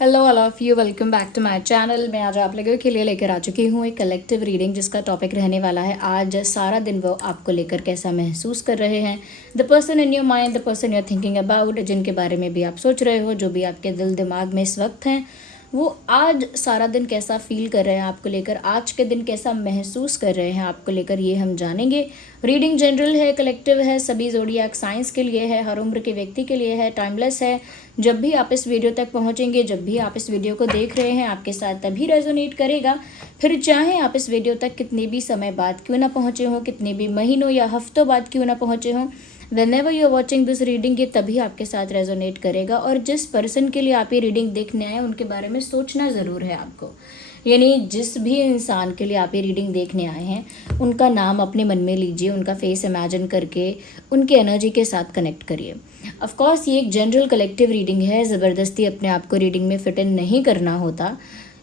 Hello all of you, welcome back to my channel. मैं आज आप लोगों के लिए लेकर आ चुकी हूँ एक कलेक्टिव रीडिंग जिसका टॉपिक रहने वाला है आज सारा दिन वो आपको लेकर कैसा महसूस कर रहे हैं। The person in your mind, the person you are thinking about, जिनके बारे में भी आप सोच रहे हो, जो भी आपके दिल दिमाग में इस वक्त हैं, वो आज सारा दिन कैसा फील कर रहे हैं आपको लेकर, आज के दिन कैसा महसूस कर रहे हैं आपको लेकर, ये हम जानेंगे। रीडिंग जनरल है, कलेक्टिव है, सभी ज़ोडिएक साइंस के लिए है, हर उम्र के व्यक्ति के लिए है, टाइमलेस है। जब भी आप इस वीडियो तक पहुंचेंगे, जब भी आप इस वीडियो को देख रहे हैं, आपके साथ तभी रेजोनेट करेगा। फिर चाहे आप इस वीडियो तक कितने भी समय बाद क्यों ना पहुंचे हों, कितने भी महीनों या हफ्तों बाद क्यों ना पहुंचे हों, whenever you are watching this reading, ये तभी आपके साथ रेजोनेट करेगा। और जिस पर्सन के लिए आप ये रीडिंग देखने आए उनके बारे में सोचना ज़रूर है आपको। यानी जिस भी इंसान के लिए आप ये रीडिंग देखने आए हैं, उनका नाम अपने मन में लीजिए, उनका फेस इमेजिन करके उनकी एनर्जी के साथ कनेक्ट करिए। ऑफ कोर्स ये एक जनरल कलेक्टिव रीडिंग है, ज़बरदस्ती अपने आप को रीडिंग में फिट इन नहीं करना होता।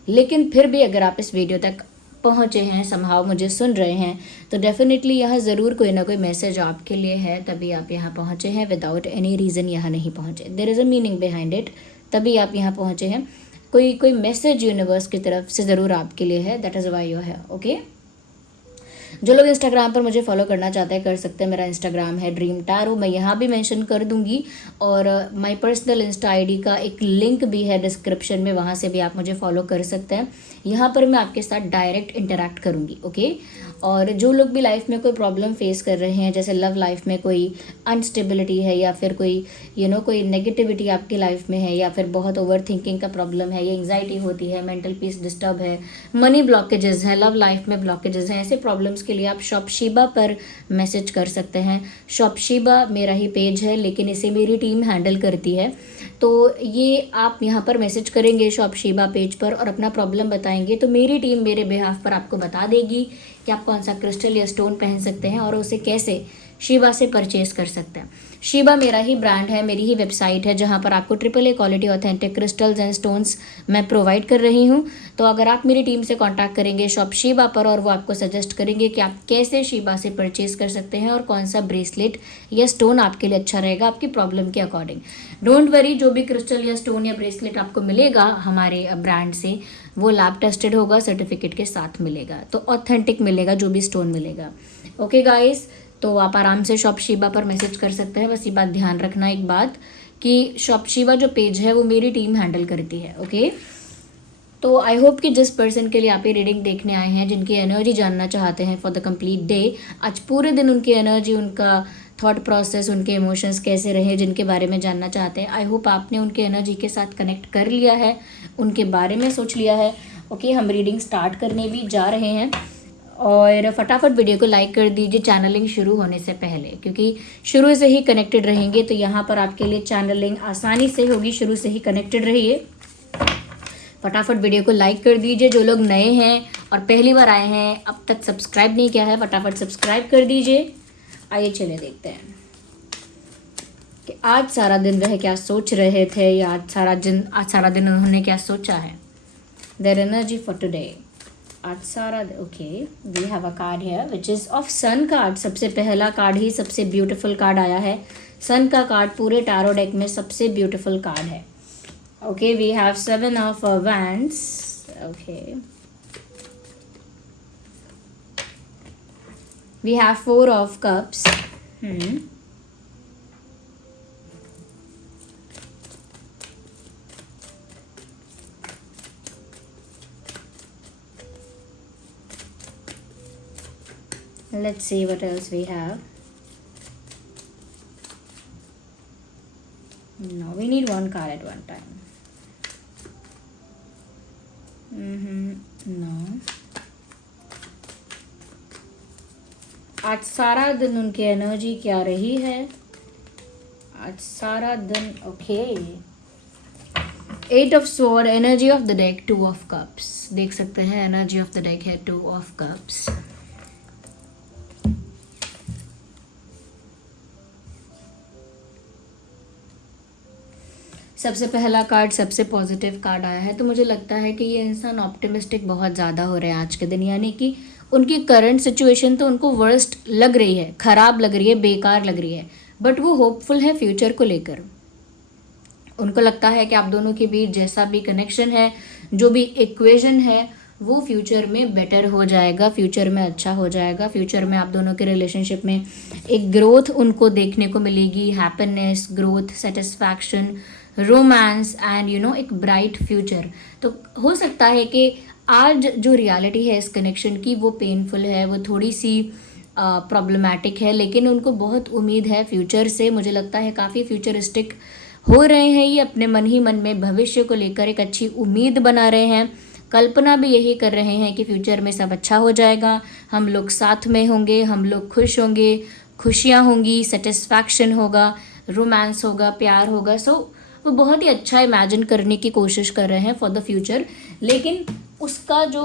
लेकिन फिर भी अगर आप इस वीडियो तक पहुँचे हैं, समहाव मुझे सुन रहे हैं, तो डेफिनेटली यहाँ ज़रूर कोई ना कोई मैसेज आपके लिए है, तभी आप यहाँ पहुँचे हैं। विदाउट एनी रीज़न यहाँ नहीं पहुँचे, there is a meaning behind it, तभी आप यहाँ पहुँचे हैं। कोई मैसेज यूनिवर्स की तरफ से ज़रूर आपके लिए है, that is why you are here. Okay, जो लोग इंस्टाग्राम पर मुझे फॉलो करना चाहते हैं कर सकते हैं। मेरा इंस्टाग्राम है ड्रीम टैरो, मैं यहाँ भी मेंशन कर दूंगी, और माय पर्सनल इंस्टा आईडी का एक लिंक भी है डिस्क्रिप्शन में, वहाँ से भी आप मुझे फॉलो कर सकते हैं। यहाँ पर मैं आपके साथ डायरेक्ट इंटरेक्ट करूँगी। ओके, और जो लोग भी लाइफ में कोई प्रॉब्लम फेस कर रहे हैं, जैसे लव लाइफ में कोई अनस्टेबिलिटी है, या फिर कोई कोई नेगेटिविटी आपकी लाइफ में है, या फिर बहुत ओवर थिंकिंग का प्रॉब्लम है, या एंग्जाइटी होती है, मेंटल पीस डिस्टर्ब है, मनी ब्लॉकेजेस हैं, लव लाइफ में ब्लॉकेजेस हैं, ऐसे प्रॉब्लम्स के लिए आप शॉपशीबा पर मैसेज कर सकते हैं। शॉपशीबा मेरा ही पेज है, लेकिन इसे मेरी टीम हैंडल करती है। तो ये आप यहाँ पर मैसेज करेंगे शॉपशीबा पेज पर और अपना प्रॉब्लम बताएंगे, तो मेरी टीम मेरे बिहाफ पर आपको बता देगी कि आप कौन सा क्रिस्टल या स्टोन पहन सकते हैं और उसे कैसे शिबा से परचेज कर सकते हैं। शिबा मेरा ही ब्रांड है, मेरी ही वेबसाइट है, जहां पर आपको AAA quality authentic crystals and stones मैं प्रोवाइड कर रही हूं। तो अगर आप मेरी टीम से कांटेक्ट करेंगे शॉप शिबा पर, और वो आपको सजेस्ट करेंगे कि आप कैसे शिबा से परचेज कर सकते हैं और कौन सा ब्रेसलेट या स्टोन आपके लिए अच्छा रहेगा आपकी प्रॉब्लम के अकॉर्डिंग। डोंट वरी, जो भी क्रिस्टल या स्टोन या ब्रेसलेट आपको मिलेगा हमारे ब्रांड से, वो लैब टेस्टेड होगा, सर्टिफिकेट के साथ मिलेगा, तो ऑथेंटिक मिलेगा जो भी स्टोन मिलेगा। ओके गाइस, तो आप आराम से शॉपशीबा पर मैसेज कर सकते हैं। बस ये बात ध्यान रखना एक बात, कि शॉपशीबा जो पेज है वो मेरी टीम हैंडल करती है। ओके, तो आई होप कि जिस पर्सन के लिए आप ये रीडिंग देखने आए हैं, जिनकी एनर्जी जानना चाहते हैं फॉर द कंप्लीट डे, आज पूरे दिन उनकी एनर्जी, उनका थॉट प्रोसेस, उनके इमोशंस कैसे रहे, जिनके बारे में जानना चाहते हैं, आई होप आपने उनके एनर्जी के साथ कनेक्ट कर लिया है, उनके बारे में सोच लिया है। ओके, हम रीडिंग स्टार्ट करने भी जा रहे हैं, और फटाफट वीडियो को लाइक कर दीजिए चैनलिंग शुरू होने से पहले, क्योंकि शुरू से ही कनेक्टेड रहेंगे तो यहाँ पर आपके लिए चैनलिंग आसानी से होगी। शुरू से ही कनेक्टेड रहिए, फटाफट वीडियो को लाइक कर दीजिए। जो लोग नए हैं और पहली बार आए हैं, अब तक सब्सक्राइब नहीं किया है, फटाफट सब्सक्राइब कर दीजिए। आइए चले देखते हैं कि आज सारा दिन वह क्या सोच रहे थे, या आज सारा दिन उन्होंने क्या सोचा है। देयर एनर्जी फॉर टुडे, आज सारा। Okay, we have a card here which is of sun card. सबसे पहला कार्ड ही सबसे ब्यूटीफुल कार्ड आया है। सन का कार्ड पूरे टैरो डेक में सबसे ब्यूटीफुल कार्ड है। Okay, we have 7 of wands. Okay, we have 4 of cups. Let's see what else we have. No, we need one card at one time. No. आज सारा दिन उनकी एनर्जी क्या रही है, आज सारा दिन। Okay, 8 of sword, energy of the deck 2 of cups. देख सकते हैं एनर्जी ऑफ द डेक है 2 ऑफ कप्स। सबसे पहला कार्ड सबसे पॉजिटिव कार्ड आया है, तो मुझे लगता है कि ये इंसान ऑप्टिमिस्टिक बहुत ज़्यादा हो रहे हैं आज के दिन। यानी कि उनकी करंट सिचुएशन तो उनको वर्स्ट लग रही है, ख़राब लग रही है, बेकार लग रही है, बट वो होपफुल है फ्यूचर को लेकर। उनको लगता है कि आप दोनों के बीच जैसा भी कनेक्शन है, जो भी इक्वेशन है, वो फ्यूचर में बेटर हो जाएगा, फ्यूचर में अच्छा हो जाएगा, फ्यूचर में आप दोनों के रिलेशनशिप में एक ग्रोथ उनको देखने को मिलेगी, happiness, growth, satisfaction, romance and एक ब्राइट फ्यूचर। तो हो सकता है कि आज जो रियलिटी है इस कनेक्शन की वो पेनफुल है, वो थोड़ी सी प्रॉब्लमैटिक है, लेकिन उनको बहुत उम्मीद है फ्यूचर से। मुझे लगता है काफ़ी फ्यूचरिस्टिक हो रहे हैं ये, अपने मन ही मन में भविष्य को लेकर एक अच्छी उम्मीद बना रहे हैं, कल्पना भी यही कर रहे हैं कि फ्यूचर में सब अच्छा हो जाएगा, हम लोग साथ में होंगे, हम लोग खुश होंगे, खुशियाँ होंगी, सेटिस्फैक्शन होगा, रोमांस होगा, प्यार होगा। सो वो बहुत ही अच्छा इमेजिन करने की कोशिश कर रहे हैं फॉर द फ्यूचर। लेकिन उसका जो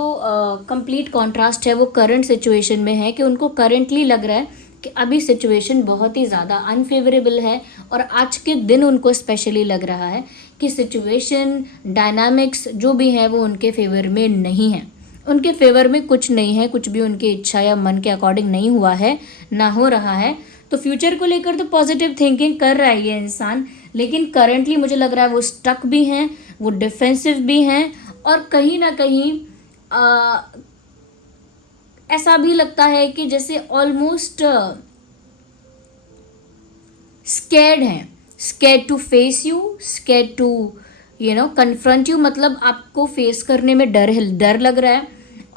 कंप्लीट कॉन्ट्रास्ट है वो करंट सिचुएशन में है कि उनको करंटली लग रहा है कि अभी सिचुएशन बहुत ही ज़्यादा अनफेवरेबल है, और आज के दिन उनको स्पेशली लग रहा है कि सिचुएशन, डायनामिक्स जो भी है वो उनके फेवर में नहीं है, उनके फेवर में कुछ नहीं है, कुछ भी उनकी इच्छा या मन के अकॉर्डिंग नहीं हुआ है, ना हो रहा है। तो फ्यूचर को लेकर तो पॉजिटिव थिंकिंग कर रहा है ये इंसान, लेकिन करंटली मुझे लग रहा है वो स्टक भी हैं, वो डिफेंसिव भी हैं, और कहीं ना कहीं ऐसा भी लगता है कि जैसे ऑलमोस्ट स्कैर्ड हैं, scared to face you, scared to confront you. मतलब आपको फेस करने में डर लग रहा है,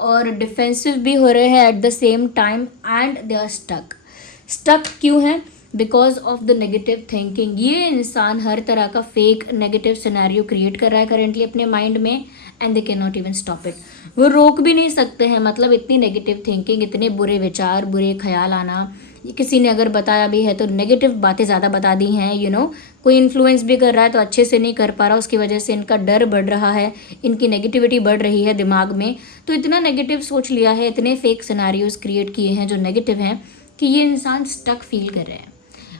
और डिफेंसिव भी हो रहे हैं at the same time, and they are stuck क्यों हैं? Because of the negative thinking. ये इंसान हर तरह का फेक नेगेटिव सिनेरियो क्रिएट कर रहा है करेंटली अपने माइंड में, and they can not even stop it. वो रोक भी नहीं सकते हैं, मतलब इतनी नेगेटिव थिंकिंग, इतने बुरे विचार, बुरे ख्याल आना। किसी ने अगर बताया भी है तो नेगेटिव बातें ज़्यादा बता दी हैं, कोई इन्फ्लुएंस भी कर रहा है तो अच्छे से नहीं कर पा रहा, उसकी वजह से इनका डर बढ़ रहा है, इनकी नेगेटिविटी बढ़ रही है दिमाग में। तो इतना नेगेटिव सोच लिया है, इतने फेक सिनेरियोज क्रिएट किए हैं जो नेगेटिव हैं, कि ये इंसान स्टक फील कर रहे हैं,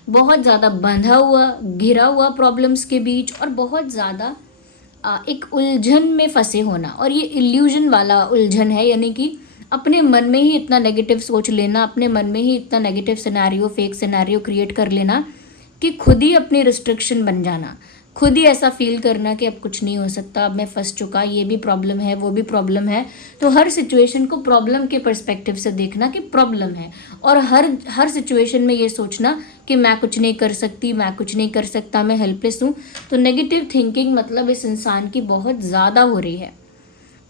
बहुत ज़्यादा बंधा हुआ, घिरा हुआ प्रॉब्लम्स के बीच, और बहुत ज़्यादा एक उलझन में फंसे होना। और ये इल्यूजन वाला उलझन है, यानी कि अपने मन में ही इतना नेगेटिव सोच लेना, अपने मन में ही इतना negative scenario, fake scenario create कर लेना कि खुद ही अपनी रिस्ट्रिक्शन बन जाना, खुद ही ऐसा फील करना कि अब कुछ नहीं हो सकता, अब मैं फंस चुका, ये भी प्रॉब्लम है, वो भी प्रॉब्लम है। तो हर सिचुएशन को प्रॉब्लम के पर्सपेक्टिव से देखना कि प्रॉब्लम है, और हर सिचुएशन में ये सोचना कि मैं कुछ नहीं कर सकती, मैं कुछ नहीं कर सकता, मैं हेल्पलेस हूँ। तो नेगेटिव थिंकिंग मतलब इस इंसान की बहुत ज़्यादा हो रही है।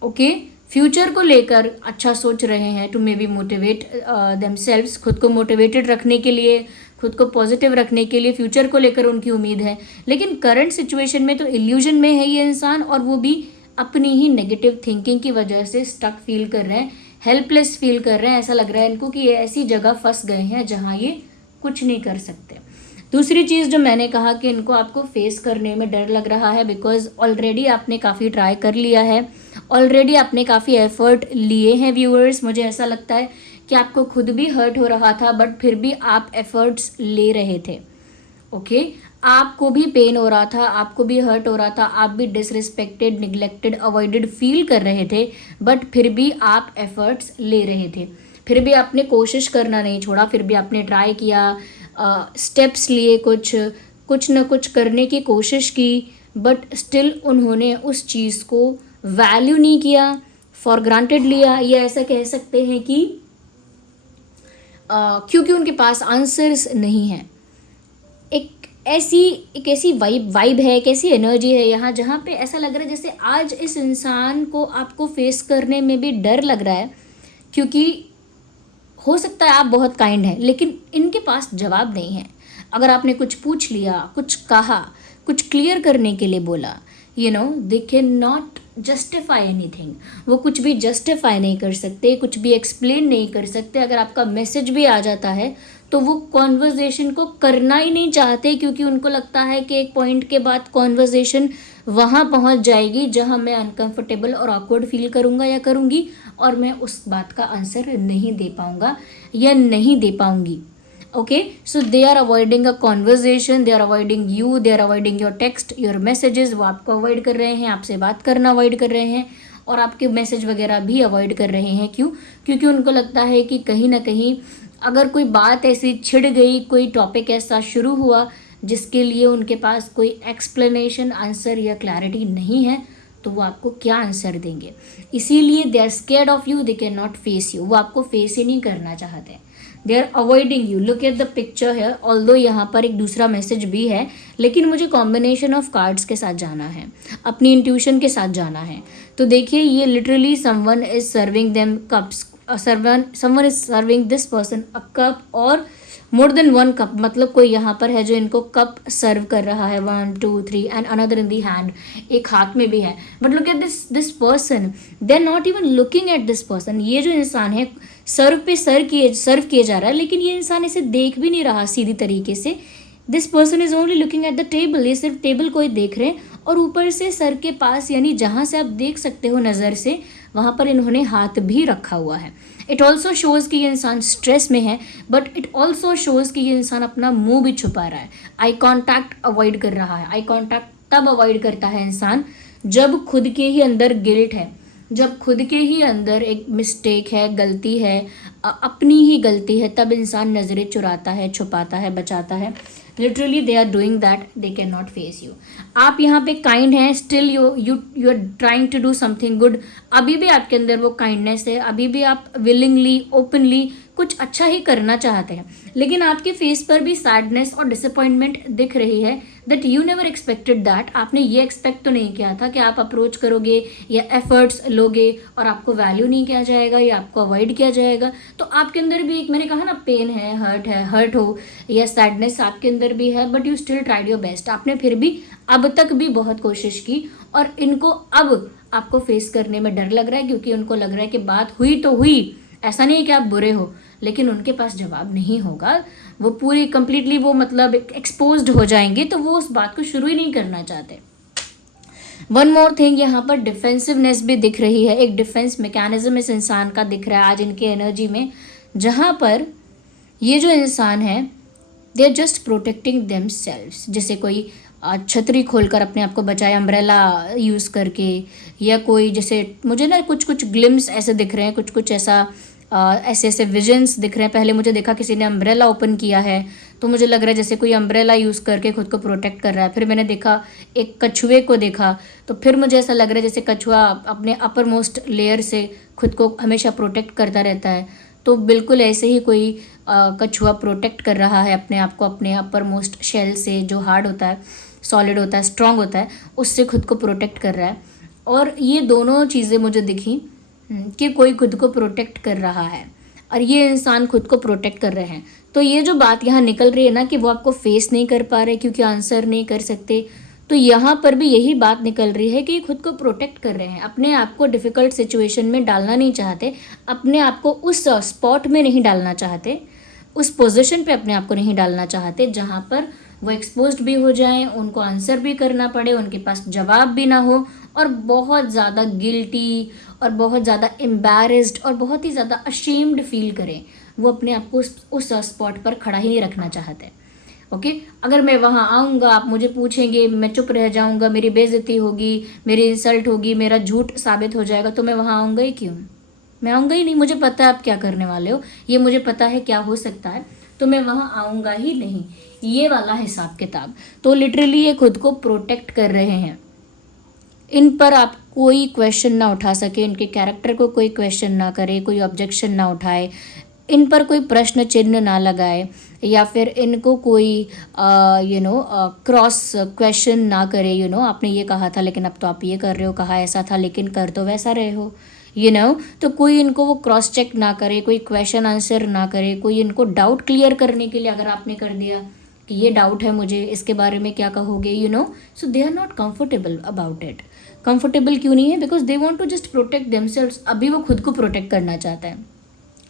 ओके, फ्यूचर को लेकर अच्छा सोच रहे हैं, to maybe motivate themselves, खुद को मोटिवेटेड रखने के लिए, खुद को पॉजिटिव रखने के लिए फ्यूचर को लेकर उनकी उम्मीद है। लेकिन करंट सिचुएशन में तो इल्यूजन में है ये इंसान, और वो भी अपनी ही नेगेटिव थिंकिंग की वजह से स्टक फील कर रहे हैं, हेल्पलेस फील कर रहे हैं। ऐसा लग रहा है इनको कि ये ऐसी जगह फंस गए हैं जहाँ ये कुछ नहीं कर सकते। दूसरी चीज़ जो मैंने कहा कि इनको आपको फेस करने में डर लग रहा है, बिकॉज ऑलरेडी आपने काफ़ी ट्राई कर लिया है, ऑलरेडी आपने काफ़ी एफर्ट लिए हैं व्यूअर्स। मुझे ऐसा लगता है कि आपको खुद भी हर्ट हो रहा था, बट फिर भी आप एफर्ट्स ले रहे थे। ओके, आपको भी पेन हो रहा था, आपको भी हर्ट हो रहा था, आप भी डिसरिस्पेक्टेड, निगलेक्टेड, अवॉइडेड फील कर रहे थे, बट फिर भी आप एफर्ट्स ले रहे थे, फिर भी आपने कोशिश करना नहीं छोड़ा, फिर भी आपने ट्राई किया, स्टेप्स लिए, कुछ न कुछ करने की कोशिश की, बट स्टिल उन्होंने उस चीज़ को वैल्यू नहीं किया, फॉर ग्रांटेड लिया, या ऐसा कह सकते हैं कि क्योंकि उनके पास आंसर्स नहीं हैं। एक ऐसी वाइब है, एक ऐसी एनर्जी है यहाँ जहाँ पे ऐसा लग रहा है जैसे आज इस इंसान को आपको फेस करने में भी डर लग रहा है, क्योंकि हो सकता है आप बहुत काइंड हैं, लेकिन इनके पास जवाब नहीं है। अगर आपने कुछ पूछ लिया, कुछ कहा, कुछ क्लियर करने के लिए बोला, दे कैन नॉट जस्टिफाई एनीथिंग। वो कुछ भी जस्टिफाई नहीं कर सकते, कुछ भी एक्सप्लेन नहीं कर सकते। अगर आपका मैसेज भी आ जाता है तो वो कॉन्वर्जेशन को करना ही नहीं चाहते, क्योंकि उनको लगता है कि एक पॉइंट के बाद कॉन्वर्जेशन वहाँ पहुँच जाएगी जहाँ मैं अनकंफर्टेबल और ऑकवर्ड फील करूँगा या करूँगी, और मैं उस बात का आंसर नहीं दे पाऊँगा या नहीं दे पाऊँगी। Okay, so they are avoiding a conversation, they are avoiding you, they are avoiding your text, your messages. वो आपको अवॉइड कर रहे हैं, आपसे बात करना अवॉइड कर रहे हैं, और आपके मैसेज वगैरह भी अवॉइड कर रहे हैं। क्यों? क्योंकि उनको लगता है कि कहीं ना कहीं अगर कोई बात ऐसी छिड़ गई, कोई टॉपिक ऐसा शुरू हुआ जिसके लिए उनके पास कोई एक्सप्लेनेशन, आंसर या क्लैरिटी नहीं है, तो वो आपको क्या आंसर देंगे। इसीलिए they are scared of you, they can not face you, वो आपको फेस ही नहीं करना चाहते, they are avoiding you. Look at the picture है, ऑल्दो यहाँ पर एक दूसरा मैसेज भी है, लेकिन मुझे कॉम्बिनेशन ऑफ कार्ड्स के साथ जाना है, अपनी इंट्यूशन के साथ जाना है। तो देखिए ये literally someone is serving them cups, someone is serving this person a cup और मोर देन वन कप, मतलब कोई यहाँ पर है जो इनको कप सर्व कर रहा है, 1 2 3 and another in the hand, एक हाथ में भी है। But look at this person, they are not even looking at this person. ये जो इंसान है सर्व किए जा रहा है, लेकिन ये इंसान इसे देख भी नहीं रहा सीधी तरीके से। This person is only looking at the table, ये सिर्फ टेबल को ही देख रहे हैं, और ऊपर से सर के पास, यानी जहाँ से आप देख सकते हो नज़र से, वहाँ पर इन्होंने हाथ भी रखा हुआ है। इट ऑल्सो शोज़ कि ये इंसान स्ट्रेस में है, बट इट ऑल्सो शोज़ कि ये इंसान अपना मुंह भी छुपा रहा है, आई कॉन्टैक्ट अवॉइड कर रहा है। आई कॉन्टैक्ट तब अवॉइड करता है इंसान जब खुद के ही अंदर गिल्ट है, जब खुद के ही अंदर एक मिस्टेक है, गलती है, अपनी ही गलती है, तब इंसान नज़रें चुराता है, छुपाता है, बचाता है। Literally they are doing that, they can not face you. आप यहाँ पे काइंड हैं, still you are trying to do something good, अभी भी आपके अंदर वो काइंडनेस है, अभी भी आप विलिंगली, ओपनली कुछ अच्छा ही करना चाहते हैं, लेकिन आपके फेस पर भी सैडनेस और डिसअपॉइंटमेंट दिख रही है, that you never expected that. आपने ये एक्सपेक्ट तो नहीं किया था कि आप अप्रोच करोगे या एफर्ट्स लोगे और आपको वैल्यू नहीं किया जाएगा या आपको अवॉइड किया जाएगा। तो आपके अंदर भी एक, मैंने कहा ना, पेन है, हर्ट हो या सैडनेस आपके अंदर भी है, but you still tried your best. आपने फिर भी अब तक भी बहुत कोशिश की, और इनको अब आपको फेस करने में डर लग रहा है, क्योंकि उनको लग रहा है कि बात हुई तो हुई, ऐसा नहीं है कि आप बुरे हो, लेकिन उनके पास जवाब नहीं होगा, वो पूरी कंप्लीटली वो मतलब एक्सपोज्ड हो जाएंगे, तो वो उस बात को शुरू ही नहीं करना चाहते। वन मोर थिंग, यहाँ पर डिफेंसिवनेस भी दिख रही है, एक डिफेंस मैकेनिज्म इस इंसान का दिख रहा है आज इनके एनर्जी में, जहाँ पर ये जो इंसान है, they are just protecting themselves. जैसे कोई छतरी खोलकर अपने आप को बचाए, अम्ब्रेला यूज़ करके, या कोई, जैसे मुझे ना कुछ कुछ ग्लिम्स ऐसे दिख रहे हैं, कुछ कुछ ऐसा ऐसे ऐसे विजन्स दिख रहे हैं। पहले मुझे देखा किसी ने अम्ब्रेला ओपन किया है, तो मुझे लग रहा है जैसे कोई अम्ब्रेला यूज़ करके खुद को प्रोटेक्ट कर रहा है। फिर मैंने देखा एक कछुए को देखा, तो फिर मुझे ऐसा लग रहा है जैसे कछुआ अपने अपर मोस्ट लेयर से खुद को हमेशा प्रोटेक्ट करता रहता है। तो बिल्कुल ऐसे ही कोई कछुआ प्रोटेक्ट कर रहा है अपने आप को, अपने अपर मोस्ट शेल से, जो हार्ड होता है, सॉलिड होता है, स्ट्रॉन्ग होता है, उससे खुद को प्रोटेक्ट कर रहा है। और ये दोनों चीज़ें मुझे दिखी कि कोई खुद को प्रोटेक्ट कर रहा है और ये इंसान खुद को प्रोटेक्ट कर रहे हैं। तो ये जो बात यहाँ निकल रही है ना कि वो आपको फेस नहीं कर पा रहे क्योंकि आंसर नहीं कर सकते, तो यहाँ पर भी यही बात निकल रही है कि खुद को प्रोटेक्ट कर रहे हैं, अपने आप को डिफ़िकल्ट सिचुएशन में डालना नहीं चाहते, अपने आप को उस स्पॉट में नहीं डालना चाहते, उस पोजीशन पे अपने आप को नहीं डालना चाहते जहाँ पर वो एक्सपोज्ड भी हो जाएं, उनको आंसर भी करना पड़े, उनके पास जवाब भी ना हो, और बहुत ज़्यादा गिल्टी और बहुत ज़्यादा एम्बैरेस्ड और बहुत ही ज़्यादा अशेम्ड फील करें। वो अपने आप को उस स्पॉट पर खड़ा ही नहीं रखना चाहते। ओके, अगर मैं वहाँ आऊँगा, आप मुझे पूछेंगे, मैं चुप रह जाऊँगा, मेरी बेइज्जती होगी, मेरी इंसल्ट होगी, मेरा झूठ साबित हो जाएगा, तो मैं वहाँ आऊँगा ही क्यों? मैं आऊँगा ही नहीं। मुझे पता है आप क्या करने वाले हो, ये मुझे पता है क्या हो सकता है, तो मैं वहाँ आऊँगा ही नहीं। ये वाला हिसाब किताब। तो लिटरली ये खुद को प्रोटेक्ट कर रहे हैं। इन पर आप कोई क्वेश्चन ना उठा सके, इनके कैरेक्टर को कोई क्वेश्चन ना करे, कोई ऑब्जेक्शन ना उठाए, इन पर कोई प्रश्न चिन्ह ना लगाए, या फिर इनको कोई क्रॉस क्वेश्चन ना करे। आपने ये कहा था लेकिन अब तो आप ये कर रहे हो, कहा ऐसा था लेकिन कर तो वैसा रहे हो। तो कोई इनको वो क्रॉस चेक ना करे, कोई क्वेश्चन आंसर ना करे, कोई इनको डाउट क्लियर करने के लिए अगर आपने कर दिया कि ये डाउट है मुझे, इसके बारे में क्या कहोगे, so they are not comfortable about it. Comfortable क्यों नहीं है? Because they want to just protect themselves. अभी वो खुद को प्रोटेक्ट करना चाहता है,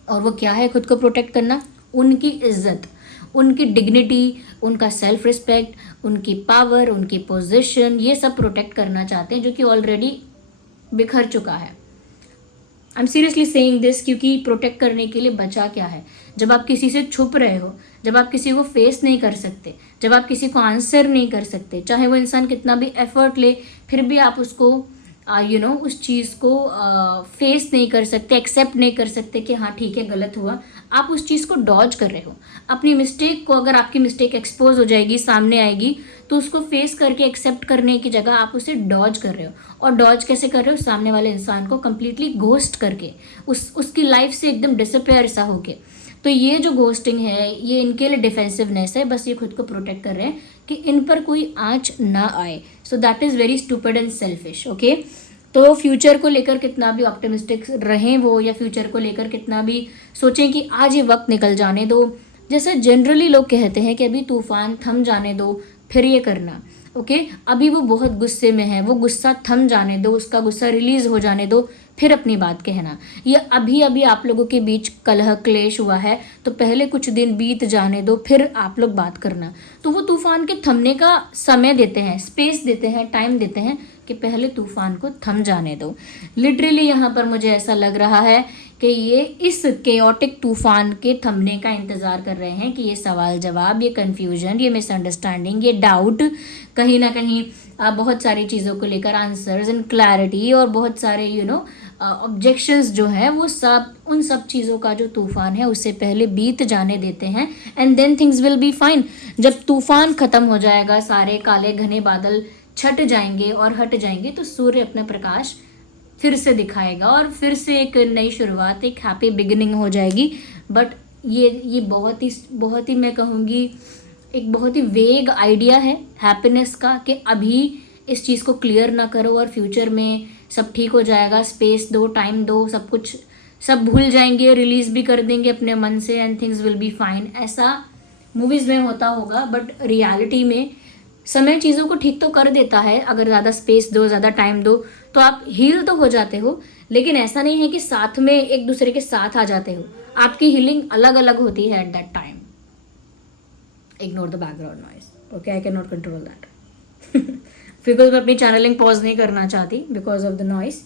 और वो क्या है खुद को प्रोटेक्ट करना? उनकी इज्जत, उनकी डिग्निटी, उनका सेल्फ रिस्पेक्ट, उनकी पावर, उनकी पोजीशन, ये सब प्रोटेक्ट करना चाहते हैं, जो कि ऑलरेडी बिखर चुका है। I am seriously saying this, क्योंकि प्रोटेक्ट करने के लिए बचा क्या है? जब आप किसी से छुप रहे हो, जब आप किसी को फेस नहीं कर सकते, जब आप किसी को आंसर नहीं कर सकते, चाहे वो इंसान कितना भी एफर्ट ले, फिर भी आप उसको उस चीज़ को फेस नहीं कर सकते, एक्सेप्ट नहीं कर सकते कि हाँ ठीक है गलत हुआ, आप उस चीज़ को डॉज कर रहे हो। अपनी मिस्टेक को, अगर आपकी मिस्टेक एक्सपोज हो जाएगी, सामने आएगी, तो उसको फेस करके एक्सेप्ट करने की जगह आप उसे डॉज कर रहे हो। और डॉज कैसे कर रहे हो? सामने वाले इंसान को कंप्लीटली घोस्ट करके, उसकी लाइफ से एकदम डिसअपेयर सा होके। तो ये जो घोस्टिंग है, ये इनके लिए डिफेंसिवनेस है, बस ये खुद को प्रोटेक्ट कर रहे हैं कि इन पर कोई आँच ना आए। So that is very stupid and selfish. Okay, तो फ्यूचर को लेकर कितना भी ऑप्टिमिस्टिक रहें वो, या फ्यूचर को लेकर कितना भी सोचें कि आज ये वक्त निकल जाने दो, जैसे जनरली लोग कहते हैं कि अभी तूफान थम जाने दो फिर ये करना। ओके, अभी वो बहुत गुस्से में है, वो गुस्सा थम जाने दो, उसका गुस्सा रिलीज हो जाने दो, फिर अपनी बात कहना। या अभी अभी आप लोगों के बीच कलह क्लेश हुआ है, तो पहले कुछ दिन बीत जाने दो, फिर आप लोग बात करना। तो वो तूफान के थमने का समय देते हैं, स्पेस देते हैं, टाइम देते हैं कि पहले तूफान को थम जाने दो। लिटरली यहाँ पर मुझे ऐसा लग रहा है कि ये इस केओटिक तूफान के थमने का इंतज़ार कर रहे हैं कि ये सवाल जवाब, ये कन्फ्यूजन, ये मिसअंडरस्टैंडिंग, ये डाउट, कहीं ना कहीं बहुत सारी चीज़ों को लेकर आंसर्स एंड क्लैरिटी, और बहुत सारे ऑब्जेक्शंस जो हैं, वो सब, उन सब चीज़ों का जो तूफान है उससे पहले बीत जाने देते हैं। And then things will be fine. जब तूफान ख़त्म हो जाएगा, सारे काले घने बादल छट जाएंगे और हट जाएंगे, तो सूर्य अपना प्रकाश फिर से दिखाएगा और फिर से एक नई शुरुआत, एक हैप्पी बिगिनिंग हो जाएगी। बट ये बहुत ही मैं कहूँगी एक बहुत ही वेग आइडिया है हैप्पीनेस का, कि अभी इस चीज़ को क्लियर ना करो और फ्यूचर में सब ठीक हो जाएगा, स्पेस दो, टाइम दो, सब कुछ, सब भूल जाएंगे, रिलीज भी कर देंगे अपने मन से, and things will be fine. ऐसा मूवीज़ में होता होगा, बट रियलिटी में समय चीज़ों को ठीक तो कर देता है। अगर ज़्यादा स्पेस दो, ज़्यादा टाइम दो, तो आप हील तो हो जाते हो, लेकिन ऐसा नहीं है कि साथ में एक दूसरे के साथ आ जाते हो। आपकी हीलिंग अलग अलग होती है at that time. Ignore the background noise. Okay, I can not control that because मैं अपनी चैनलिंग पॉज नहीं करना चाहती बिकॉज ऑफ द नॉइस।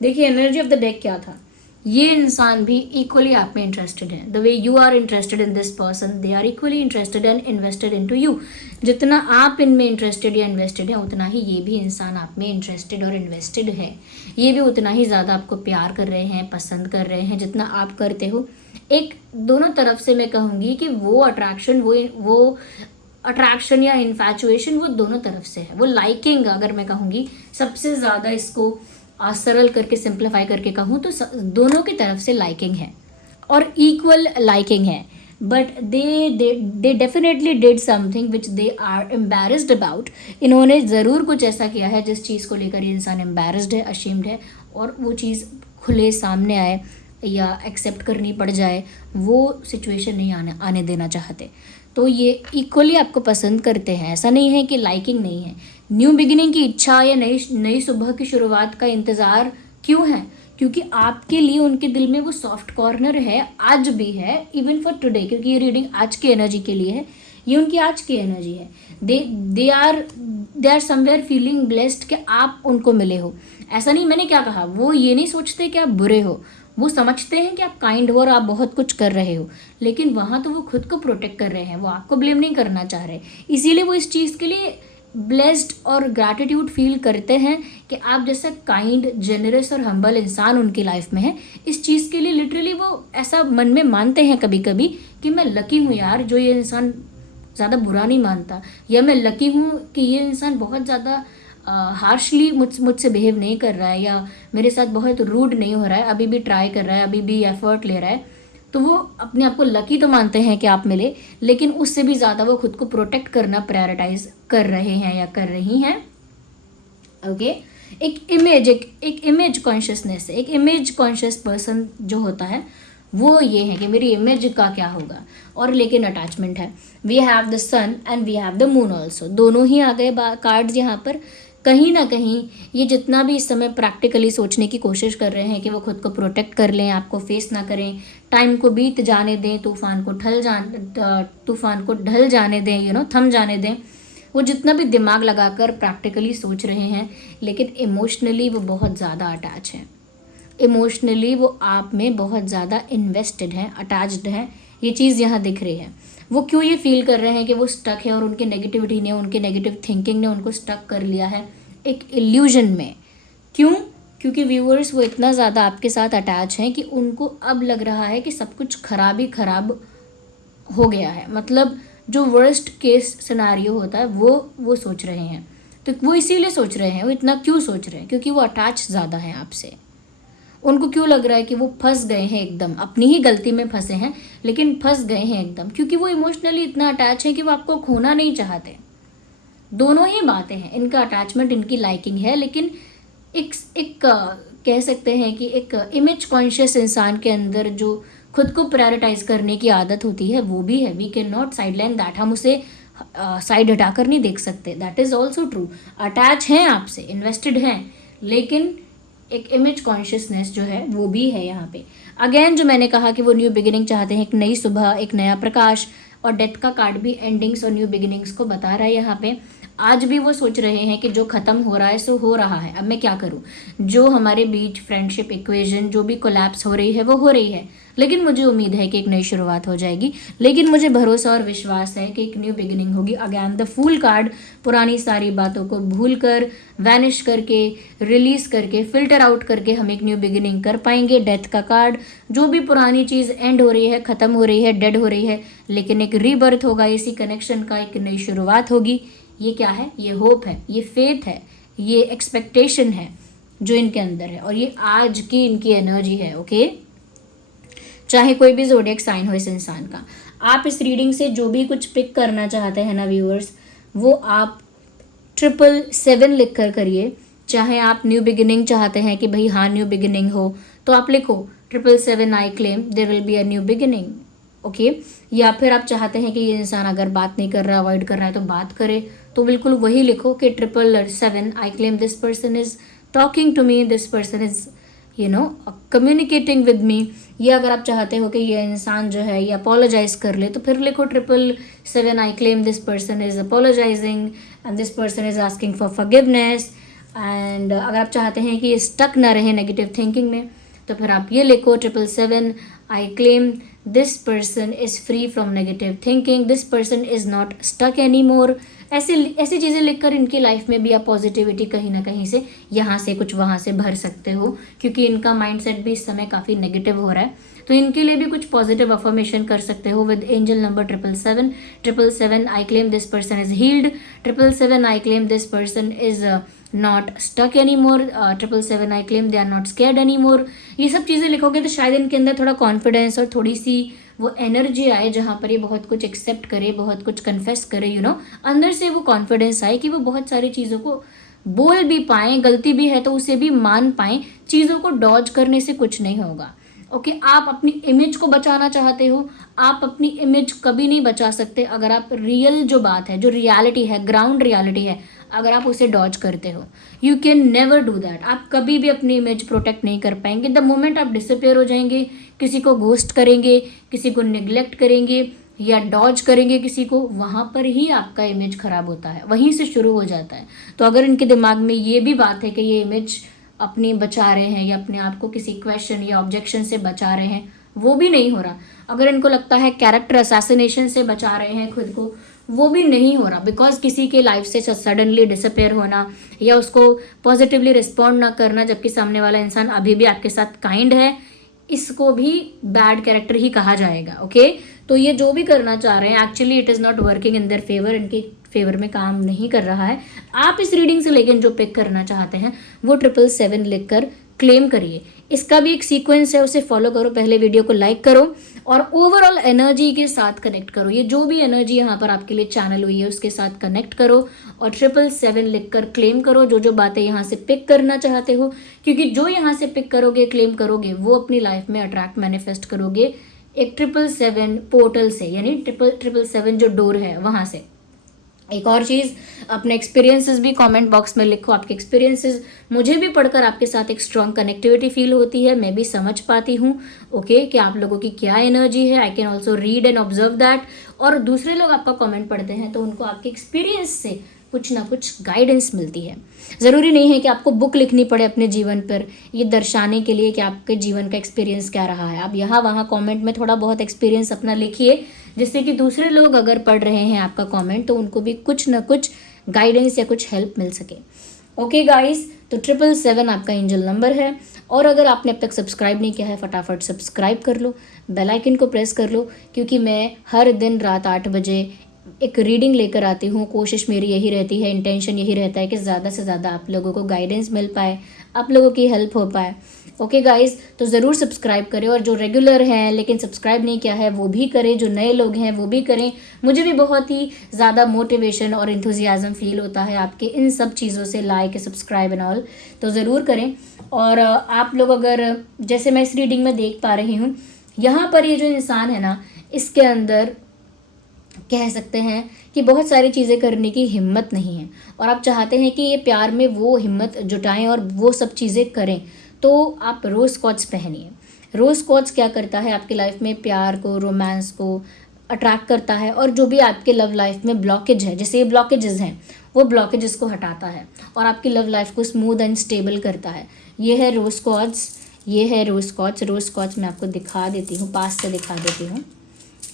देखिए, एनर्जी ऑफ द डेक क्या था। ये इंसान भी इक्वली आप में इंटरेस्टेड है। The way you are interested in this person, they are equally interested and invested into you. जितना आप इनमें इंटरेस्टेड या इन्वेस्टेड है, उतना ही ये भी इंसान आप में इंटरेस्टेड और इन्वेस्टेड है। ये भी उतना ही ज़्यादा आपको प्यार कर रहे हैं, पसंद कर रहे हैं, जितना आप करते हो। एक दोनों तरफ से मैं कहूँगी कि वो अट्रैक्शन या इन्फैचुएशन वो दोनों तरफ से है। वो लाइकिंग, अगर मैं कहूँगी सबसे ज़्यादा इसको सरल करके, सिंप्लीफाई करके कहूँ, तो दोनों की तरफ से लाइकिंग है और इक्वल लाइकिंग है। But they definitely did something which they are embarrassed about. इन्होंने ज़रूर कुछ ऐसा किया है जिस चीज़ को लेकर ये इंसान एम्बेरस्ड है, अशेम्ड है, और वो चीज़ खुले सामने आए या एक्सेप्ट करनी पड़ जाए, वो सिचुएशन नहीं आने देना चाहते। तो ये इक्वली आपको पसंद करते हैं। ऐसा नहीं है कि लाइकिंग नहीं है। न्यू बिगिनिंग की इच्छा या नई सुबह की शुरुआत का इंतज़ार क्यों है? क्योंकि आपके लिए उनके दिल में वो सॉफ्ट कॉर्नर है, आज भी है, इवन फॉर टुडे, क्योंकि ये रीडिंग आज की एनर्जी के लिए है, ये उनकी आज की एनर्जी है। They are somewhere feeling blessed कि आप उनको मिले हो। ऐसा नहीं, मैंने क्या कहा, वो ये नहीं सोचते कि आप बुरे हो, वो समझते हैं कि आप काइंड हो और आप बहुत कुछ कर रहे हो, लेकिन वहाँ तो वो खुद को प्रोटेक्ट कर रहे हैं, वो आपको ब्लेम नहीं करना चाह रहे। इसीलिए वो इस चीज़ के लिए ब्लेस्ड और ग्रैटिट्यूड फील करते हैं कि आप जैसा काइंड, जेनरस और हम्बल इंसान उनकी लाइफ में है। इस चीज़ के लिए लिटरली वो ऐसा मन में मानते हैं कभी कभी कि मैं लकी हूँ यार, जो ये इंसान ज़्यादा बुरा नहीं मानता, या मैं लकी हूँ कि ये इंसान बहुत ज़्यादा हार्शली मुझसे बिहेव नहीं कर रहा है, या मेरे साथ बहुत रूड नहीं हो रहा है, अभी भी ट्राई कर रहा है, अभी भी एफर्ट ले रहा है। तो वो अपने आप को लकी तो मानते हैं कि आप मिले, लेकिन उससे भी ज़्यादा वो खुद को प्रोटेक्ट करना प्रायोरिटाइज कर रहे हैं या कर रही हैं। ओके, एक इमेज कॉन्शियसनेस है। एक इमेज कॉन्शियस पर्सन जो होता है वो ये है कि मेरी इमेज का क्या होगा, और लेकिन अटैचमेंट है। We have the sun and we have the moon also, दोनों ही आ गए कार्ड्स यहाँ पर। कहीं ना कहीं ये जितना भी इस समय प्रैक्टिकली सोचने की कोशिश कर रहे हैं कि वो खुद को प्रोटेक्ट कर लें, आपको फेस ना करें, टाइम को बीत जाने दें, तूफान को ढल जाने दें, थम जाने दें, वो जितना भी दिमाग लगाकर प्रैक्टिकली सोच रहे हैं, लेकिन इमोशनली वो बहुत ज़्यादा अटैच हैं। इमोशनली वो आप में बहुत ज़्यादा इन्वेस्टेड हैं, अटैच्ड हैं। ये चीज़ यहाँ दिख रही है। वो क्यों ये फील कर रहे हैं कि वो स्टक है, और उनके नेगेटिविटी ने, उनके नेगेटिव थिंकिंग ने उनको स्टक कर लिया है एक इल्यूजन में। क्यों? क्योंकि व्यूअर्स वो इतना ज़्यादा आपके साथ अटैच हैं कि उनको अब लग रहा है कि सब कुछ खराब ही खराब हो गया है। मतलब जो वर्स्ट केस सिनारियो होता है वो सोच रहे हैं। तो वो इसीलिए सोच रहे हैं, वो इतना क्यों सोच रहे हैं? क्योंकि वो अटैच ज़्यादा हैं आपसे। उनको क्यों लग रहा है कि वो फंस गए हैं एकदम, अपनी ही गलती में फंसे हैं, लेकिन फंस गए हैं एकदम, क्योंकि वो इमोशनली इतना अटैच है कि वो आपको खोना नहीं चाहते। दोनों ही बातें हैं, इनका अटैचमेंट, इनकी लाइकिंग है, लेकिन एक कह सकते हैं कि एक इमेज कॉन्शियस इंसान के अंदर जो खुद को प्रायोरिटाइज करने की आदत होती है वो भी है। We can not sideline that, हम उसे साइड हटाकर नहीं देख सकते। That is also true. Attach हैं आपसे, इन्वेस्टेड हैं, लेकिन एक इमेज कॉन्शियसनेस जो है वो भी है यहाँ पे। अगेन जो मैंने कहा कि वो न्यू बिगिनिंग चाहते हैं, एक नई सुबह, एक नया प्रकाश, और डेथ का कार्ड भी एंडिंग्स और न्यू बिगिनिंग्स को बता रहा है यहाँ पे। आज भी वो सोच रहे हैं कि जो ख़त्म हो रहा है सो हो रहा है, अब मैं क्या करूँ। जो हमारे बीच फ्रेंडशिप इक्वेशन जो भी कोलैप्स हो रही है वो हो रही है, लेकिन मुझे उम्मीद है कि एक नई शुरुआत हो जाएगी। लेकिन मुझे भरोसा और विश्वास है कि एक न्यू बिगिनिंग होगी। अगैन द फूल कार्ड, पुरानी सारी बातों को भूल कर, वैनिश करके, रिलीज करके, फिल्टर आउट करके हम एक न्यू बिगिनिंग कर पाएंगे। डेथ का कार्ड, जो भी पुरानी चीज़ एंड हो रही है, ख़त्म हो रही है, डेड हो रही है, लेकिन एक रीबर्थ होगा इसी कनेक्शन का, एक नई शुरुआत होगी। ये क्या है? ये होप है, ये फेथ है, ये एक्सपेक्टेशन है जो इनके अंदर है, और ये आज की इनकी एनर्जी है। ओके, चाहे कोई भी ज़ोडिएक साइन हो इस इंसान का। आप इस रीडिंग से जो भी कुछ पिक करना चाहते हैं ना व्यूअर्स, वो आप 777 लिख कर करिए। चाहे आप न्यू बिगिनिंग चाहते हैं कि भाई हाँ न्यू बिगिनिंग हो, तो आप लिखो 777 I claim there will be a new beginning. Okay, या फिर आप चाहते हैं कि ये इंसान अगर बात नहीं कर रहा, अवॉइड कर रहा है, तो बात करे, तो बिल्कुल वही लिखो कि 777 I claim this person is talking to me, this person is communicating with me. ये अगर आप चाहते हो कि ये इंसान जो है ये अपोलोजाइज कर ले, तो फिर लिखो 777 I claim this person is apologising and this person is asking for forgiveness. And अगर आप चाहते हैं कि ये स्टक ना रहे नेगेटिव थिंकिंग में, तो फिर आप ये लिखो 777 I claim this person is free from negative thinking, this person is not stuck any more. ऐसी चीज़ें लिखकर इनकी लाइफ में भी आप पॉजिटिविटी कहीं ना कहीं से, यहाँ से कुछ वहाँ से भर सकते हो, क्योंकि इनका माइंडसेट भी इस समय काफ़ी नेगेटिव हो रहा है। तो इनके लिए भी कुछ पॉजिटिव अफर्मेशन कर सकते हो with angel number 777। 777 I claim this person is healed, 777 I claim this person is not stuck any more, 777 I claim they are not scared any more. ये सब चीज़ें लिखोगे तो शायद इनके अंदर थोड़ा कॉन्फिडेंस और थोड़ी सी वो एनर्जी आए, जहाँ पर ये बहुत कुछ एक्सेप्ट करे, बहुत कुछ कन्फेस करे, अंदर से वो कॉन्फिडेंस आए कि वो बहुत सारी चीज़ों को बोल भी पाएँ, गलती भी है तो उसे भी मान पाएँ। चीज़ों को डॉज करने से कुछ नहीं होगा। ओके, आप अपनी इमेज को बचाना चाहते हो, आप अपनी इमेज कभी नहीं बचा सकते अगर आप रियल जो बात है, जो रियलिटी है, ग्राउंड रियलिटी है, अगर आप उसे डॉज करते हो। You can never do that. आप कभी भी अपनी इमेज प्रोटेक्ट नहीं कर पाएंगे। द मोमेंट आप डिसअपियर हो जाएंगे, किसी को घोस्ट करेंगे, किसी को निगलेक्ट करेंगे या डॉज करेंगे किसी को, वहाँ पर ही आपका इमेज खराब होता है, वहीं से शुरू हो जाता है। तो अगर इनके दिमाग में ये भी बात है कि ये इमेज अपनी बचा रहे हैं या अपने आप को किसी क्वेश्चन या ऑब्जेक्शन से बचा रहे हैं, वो भी नहीं हो रहा। अगर इनको लगता है कैरेक्टर असैसिनेशन से बचा रहे हैं खुद को, वो भी नहीं हो रहा, बिकॉज किसी के लाइफ से सडनली डिसअपेयर होना या उसको पॉजिटिवली रिस्पॉन्ड ना करना जबकि सामने वाला इंसान अभी भी आपके साथ काइंड है, इसको भी बैड कैरेक्टर ही कहा जाएगा। ओके, तो ये जो भी करना चाह रहे हैं actually it is not working in their favour, इनके फेवर में काम नहीं कर रहा है। आप इस रीडिंग से लेकिन जो पिक करना चाहते हैं वो 777 लिखकर क्लेम करिए। इसका भी एक सीक्वेंस है, उसे फॉलो करो। पहले वीडियो को लाइक करो और ओवरऑल एनर्जी के साथ कनेक्ट करो। ये जो भी एनर्जी यहाँ पर आपके लिए चैनल हुई है उसके साथ कनेक्ट करो और 777 लिखकर क्लेम करो जो जो बातें यहाँ से पिक करना चाहते हो, क्योंकि जो यहाँ से पिक करोगे, क्लेम करोगे, वो अपनी लाइफ में अट्रैक्ट मैनिफेस्ट करोगे एक 777 पोर्टल से, यानी 777 जो डोर है वहाँ से। एक और चीज़, अपने एक्सपीरियंसेस भी कमेंट बॉक्स में लिखो। आपके एक्सपीरियंसेस मुझे भी पढ़कर आपके साथ एक स्ट्रॉन्ग कनेक्टिविटी फील होती है, मैं भी समझ पाती हूँ ओके कि आप लोगों की क्या एनर्जी है। I can also read and observe that. और दूसरे लोग आपका कमेंट पढ़ते हैं तो उनको आपके एक्सपीरियंस से कुछ ना कुछ गाइडेंस मिलती है। ज़रूरी नहीं है कि आपको बुक लिखनी पड़े अपने जीवन पर ये दर्शाने के लिए कि आपके जीवन का एक्सपीरियंस क्या रहा है। आप यहाँ वहाँ कमेंट में थोड़ा बहुत एक्सपीरियंस अपना लिखिए, जिससे कि दूसरे लोग अगर पढ़ रहे हैं आपका कमेंट तो उनको भी कुछ ना कुछ गाइडेंस या कुछ हेल्प मिल सके। ओके गाइस, तो 777 आपका एंजल नंबर है। और अगर आपने अब तक सब्सक्राइब नहीं किया है, फटाफट सब्सक्राइब कर लो, बेल आइकन को प्रेस कर लो, क्योंकि मैं हर दिन रात 8 बजे एक रीडिंग लेकर आती हूँ। कोशिश मेरी यही रहती है, इंटेंशन यही रहता है कि ज़्यादा से ज़्यादा आप लोगों को गाइडेंस मिल पाए, आप लोगों की हेल्प हो पाए। ओके गाइस, तो ज़रूर सब्सक्राइब करें, और जो रेगुलर हैं लेकिन सब्सक्राइब नहीं किया है वो भी करें, जो नए लोग हैं वो भी करें। मुझे भी बहुत ही ज़्यादा मोटिवेशन और इंथुजियाज़म फील होता है आपके इन सब चीज़ों से, लाइक सब्सक्राइब एंड ऑल, तो ज़रूर करें। और आप लोग अगर, जैसे मैं इस रीडिंग में देख पा रही हूँ, यहाँ पर ये जो इंसान है ना, इसके अंदर कह सकते हैं कि बहुत सारी चीज़ें करने की हिम्मत नहीं है, और आप चाहते हैं कि ये प्यार में वो हिम्मत जुटाएं और वो सब चीज़ें करें। तो आप रोज़ कॉच पहनिए। रोज़ कॉच क्या करता है आपकी लाइफ में, प्यार को, रोमांस को अट्रैक्ट करता है, और जो भी आपके लव लाइफ में ब्लॉकेज है, जैसे ये ब्लॉकेजेस हैं, वो ब्लॉकेजेस को हटाता है और आपकी लव लाइफ को स्मूथ एंड स्टेबल करता है। ये है रोज़ कॉच, ये है रोज़ कॉच। रोज़ कॉच मैं आपको दिखा देती हूँ, पास से दिखा देती हूँ।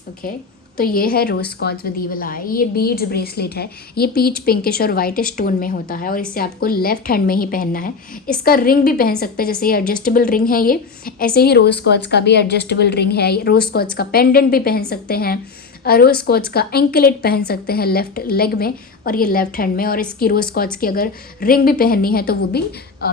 ओके, तो ये है रोज़ कॉच विद ईवल आई। ये बीड्स ब्रेसलेट है, ये पीच पिंकिश और वाइट स्टोन में होता है, और इसे आपको लेफ्ट हैंड में ही पहनना है। इसका रिंग भी पहन सकते हैं, जैसे ये एडजस्टेबल रिंग है, ये ऐसे ही रोज़ कॉच का भी एडजस्टेबल रिंग है। रोज़ कॉच का पेंडेंट भी पहन सकते हैं, रोज़ कॉच का एंकलेट पहन सकते हैं लेफ्ट लेग में, और ये लेफ्ट हैंड में। और इसकी रोज़ कॉच की अगर रिंग भी पहननी है तो वो भी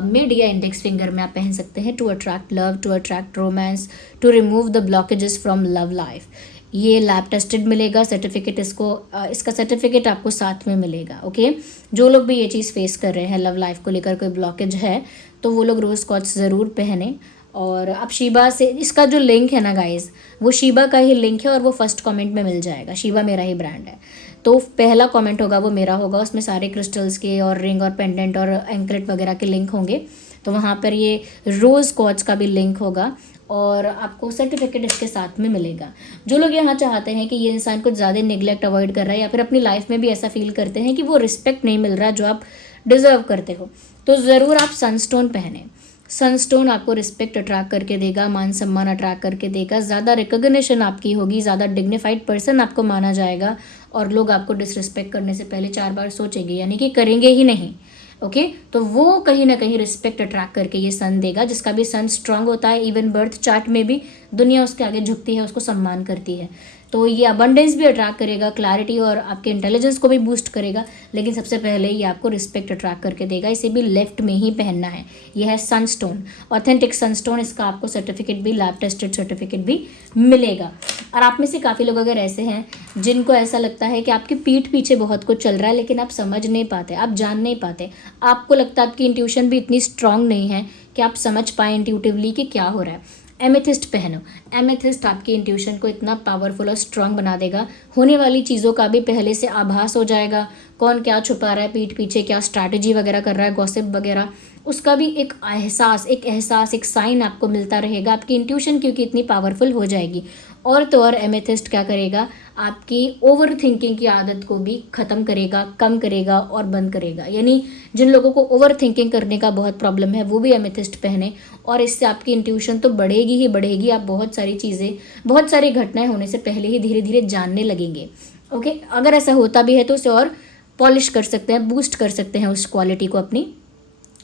मिड या इंडेक्स फिंगर में आप पहन सकते हैं, to attract love, to attract romance, to remove the blockages from love life. ये लैब टेस्टेड मिलेगा सर्टिफिकेट, इसका सर्टिफिकेट आपको साथ में मिलेगा। ओके, जो लोग भी ये चीज़ फेस कर रहे हैं, लव लाइफ को लेकर कोई ब्लॉकेज है, तो वो लोग रोज़ कॉच ज़रूर पहने। और आप शीबा से, इसका जो लिंक है ना गाइज, वो शीबा का ही लिंक है, और वो फर्स्ट कमेंट में मिल जाएगा। शीबा मेरा ही ब्रांड है, तो पहला कमेंट होगा वो मेरा होगा, उसमें सारे क्रिस्टल्स के और रिंग और पेंडेंट और एंकलेट वगैरह के लिंक होंगे। तो वहाँ पर ये रोज़ कॉच का भी लिंक होगा, और आपको सर्टिफिकेट इसके साथ में मिलेगा। जो लोग यहाँ चाहते हैं कि ये इंसान कुछ ज़्यादा नेग्लेक्ट अवॉइड कर रहा है, या फिर अपनी लाइफ में भी ऐसा फील करते हैं कि वो रिस्पेक्ट नहीं मिल रहा जो आप डिज़र्व करते हो, तो ज़रूर आप सनस्टोन पहने। सनस्टोन आपको रिस्पेक्ट अट्रैक्ट करके देगा, मान सम्मान अट्रैक्ट करके देगा, ज़्यादा रिकॉग्निशन आपकी होगी, ज़्यादा डिग्निफाइड पर्सन आपको माना जाएगा, और लोग आपको डिसरिस्पेक्ट करने से पहले 4 बार सोचेंगे, यानी कि करेंगे ही नहीं। ओके, तो वो कहीं ना कहीं रिस्पेक्ट अट्रैक्ट करके ये सन देगा, जिसका भी सन स्ट्रांग होता है, इवन बर्थ चार्ट में भी दुनिया उसके आगे झुकती है, उसको सम्मान करती है। तो ये अबंडेंस भी अट्रैक्ट करेगा, क्लैरिटी और आपके इंटेलिजेंस को भी बूस्ट करेगा, लेकिन सबसे पहले ये आपको रिस्पेक्ट अट्रैक्ट करके देगा। इसे भी लेफ्ट में ही पहनना है। यह है सनस्टोन, ऑथेंटिक सनस्टोन। इसका आपको सर्टिफिकेट भी, लैब टेस्टेड सर्टिफिकेट भी मिलेगा। और आप में से काफ़ी लोग अगर ऐसे हैं जिनको ऐसा लगता है कि आपकी पीठ पीछे बहुत कुछ चल रहा है, लेकिन आप समझ नहीं पाते, आप जान नहीं पाते, आपको लगता है आपकी इंट्यूशन भी इतनी स्ट्रांग नहीं है कि आप समझ पाए इंट्यूटिवली कि क्या हो रहा है, एमेथिस्ट पहनो। एमेथिस्ट आपकी इंट्यूशन को इतना पावरफुल और स्ट्रांग बना देगा, होने वाली चीज़ों का भी पहले से आभास हो जाएगा, कौन क्या छुपा रहा है पीठ पीछे, क्या स्ट्रैटेजी वगैरह कर रहा है, गॉसिप वगैरह, उसका भी एक एहसास, एक साइन आपको मिलता रहेगा, आपकी इंट्यूशन क्योंकि इतनी पावरफुल हो जाएगी। और तो और एमेथिस्ट क्या करेगा, आपकी ओवर थिंकिंग की आदत को भी ख़त्म करेगा, कम करेगा और बंद करेगा। यानी जिन लोगों को ओवर थिंकिंग करने का बहुत प्रॉब्लम है, वो भी एमेथिस्ट पहने, और इससे आपकी इंट्यूशन तो बढ़ेगी ही बढ़ेगी। आप बहुत सारी चीज़ें, बहुत सारी घटनाएं होने से पहले ही धीरे धीरे जानने लगेंगे। ओके, अगर ऐसा होता भी है तो उसे और पॉलिश कर सकते हैं, बूस्ट कर सकते हैं उस क्वालिटी को अपनी,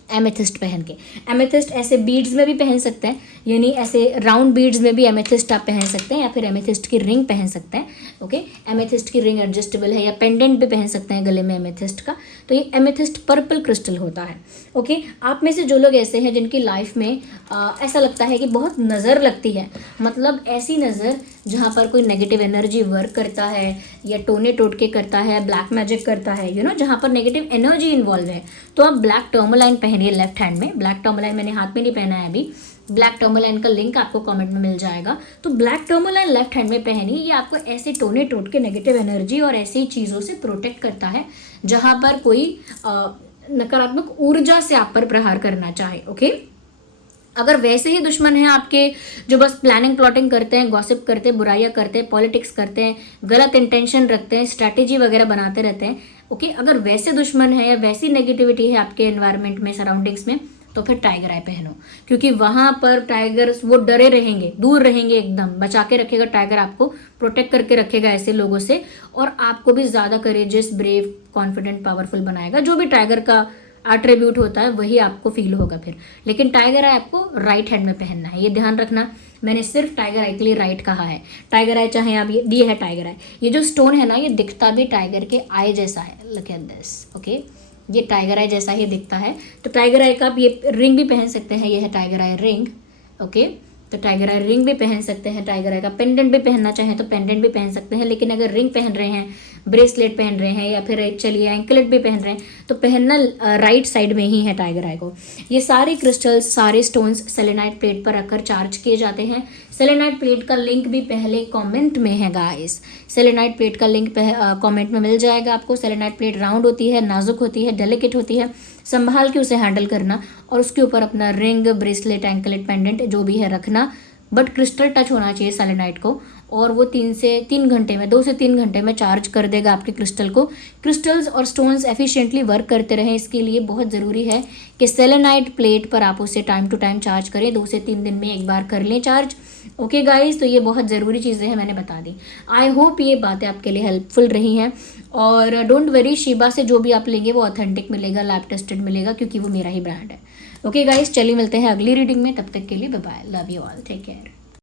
एमेथिस्ट पहन के। एमेथिस्ट ऐसे बीड्स में भी पहन सकते हैं, यानी ऐसे राउंड बीड्स में भी एमेथिस्ट आप पहन सकते हैं, या फिर एमेथिस्ट की रिंग पहन सकते हैं। ओके, एमेथिस्ट की रिंग एडजस्टेबल है, या पेंडेंट भी पहन सकते हैं गले में एमेथिस्ट का। तो ये एमेथिस्ट पर्पल क्रिस्टल होता है। ओके, आप में से जो लोग ऐसे हैं जिनकी लाइफ में ऐसा लगता है कि बहुत नज़र लगती है, मतलब ऐसी नज़र जहाँ पर कोई नेगेटिव एनर्जी वर्क करता है, या टोने टोटके करता है, ब्लैक मैजिक करता है, जहाँ पर नेगेटिव एनर्जी इन्वॉल्व है, तो आप ब्लैक टर्मोलाइन पहनिए लेफ्ट हैंड में। ब्लैक टर्मोलाइन मैंने हाथ में नहीं पहना है अभी, ब्लैक टर्मोलाइन का लिंक आपको कमेंट में मिल जाएगा। तो ब्लैक टर्मोलाइन लेफ्ट हैंड में पहनिए, ये आपको ऐसे टोने टोटके नेगेटिव एनर्जी और ऐसी चीज़ों से प्रोटेक्ट करता है जहाँ पर कोई नकारात्मक ऊर्जा से आप पर प्रहार करना चाहे। ओके, अगर वैसे ही दुश्मन हैं आपके जो बस प्लानिंग प्लॉटिंग करते हैं, गॉसिप करते हैं, बुराइयां करते हैं, पॉलिटिक्स करते हैं, गलत इंटेंशन रखते हैं, स्ट्रैटेजी वगैरह बनाते रहते हैं, ओके, अगर वैसे दुश्मन है या वैसी नेगेटिविटी है आपके एनवायरनमेंट में, सराउंडिंग्स में, तो फिर टाइगर आई पहनो, क्योंकि वहां पर टाइगर्स वो डरे रहेंगे, दूर रहेंगे, एकदम बचा के रखेगा टाइगर, आपको प्रोटेक्ट करके रखेगा ऐसे लोगों से, और आपको भी ज़्यादा करेजियस, ब्रेव, कॉन्फिडेंट, पावरफुल बनाएगा। जो भी टाइगर का एट्रीब्यूट होता है वही आपको फील होगा फिर। लेकिन टाइगर आई आपको राइट हैंड में पहनना है, ये ध्यान रखना। मैंने सिर्फ टाइगर आई के लिए राइट कहा है। टाइगर आई चाहे आप ये है टाइगर आई, ये जो स्टोन है ना ये दिखता भी टाइगर के आई जैसा है, लुक एट दिस, ओके। ये टाइगर आई जैसा ही दिखता है। तो टाइगर आई का आप ये रिंग भी पहन सकते हैं, ये है टाइगर आई रिंग, ओके। तो टाइगर आई रिंग भी पहन सकते हैं, टाइगर आई का पेंडेंट भी पहनना चाहें तो पेंडेंट भी पहन सकते हैं। लेकिन अगर रिंग पहन रहे हैं, ब्रेसलेट पहन रहे हैं या फिर चलिए एंकलेट भी पहन रहे हैं तो पहनना राइट साइड में ही है टाइगर आई को। ये सारे क्रिस्टल्स, सारे स्टोन्स सेलेनाइट प्लेट पर रखकर चार्ज किए जाते हैं। सेलेनाइट प्लेट का लिंक भी पहले कमेंट में है गाइस, सेलेनाइट प्लेट का लिंक कमेंट में मिल जाएगा आपको। सेलेनाइट प्लेट राउंड होती है, नाजुक होती है, डेलिकेट होती है, संभाल के उसे हैंडल करना और उसके ऊपर अपना रिंग, ब्रेसलेट, एंकलेट, पेंडेंट जो भी है रखना, बट क्रिस्टल टच होना चाहिए सेलेनाइट को। और वो 2 से 3 घंटे में चार्ज कर देगा आपके क्रिस्टल को। क्रिस्टल्स और स्टोन्स एफिशिएंटली वर्क करते रहें, इसके लिए बहुत ज़रूरी है कि सेलेनाइट प्लेट पर आप उसे टाइम टू टाइम चार्ज करें। 2 से 3 दिन में एक बार कर लें चार्ज, ओके गाइस। तो ये बहुत ज़रूरी चीज़ें हैं, मैंने बता दी। आई होप ये बातें आपके लिए हेल्पफुल रही हैं। और डोंट वरी, शिबा से जो भी आप लेंगे वो ऑथेंटिक मिलेगा, लैब टेस्टेड मिलेगा, क्योंकि वो मेरा ही ब्रांड है। ओके गाइस, चलिए मिलते हैं अगली रीडिंग में, तब तक के लिए bye bye, love you all, take care.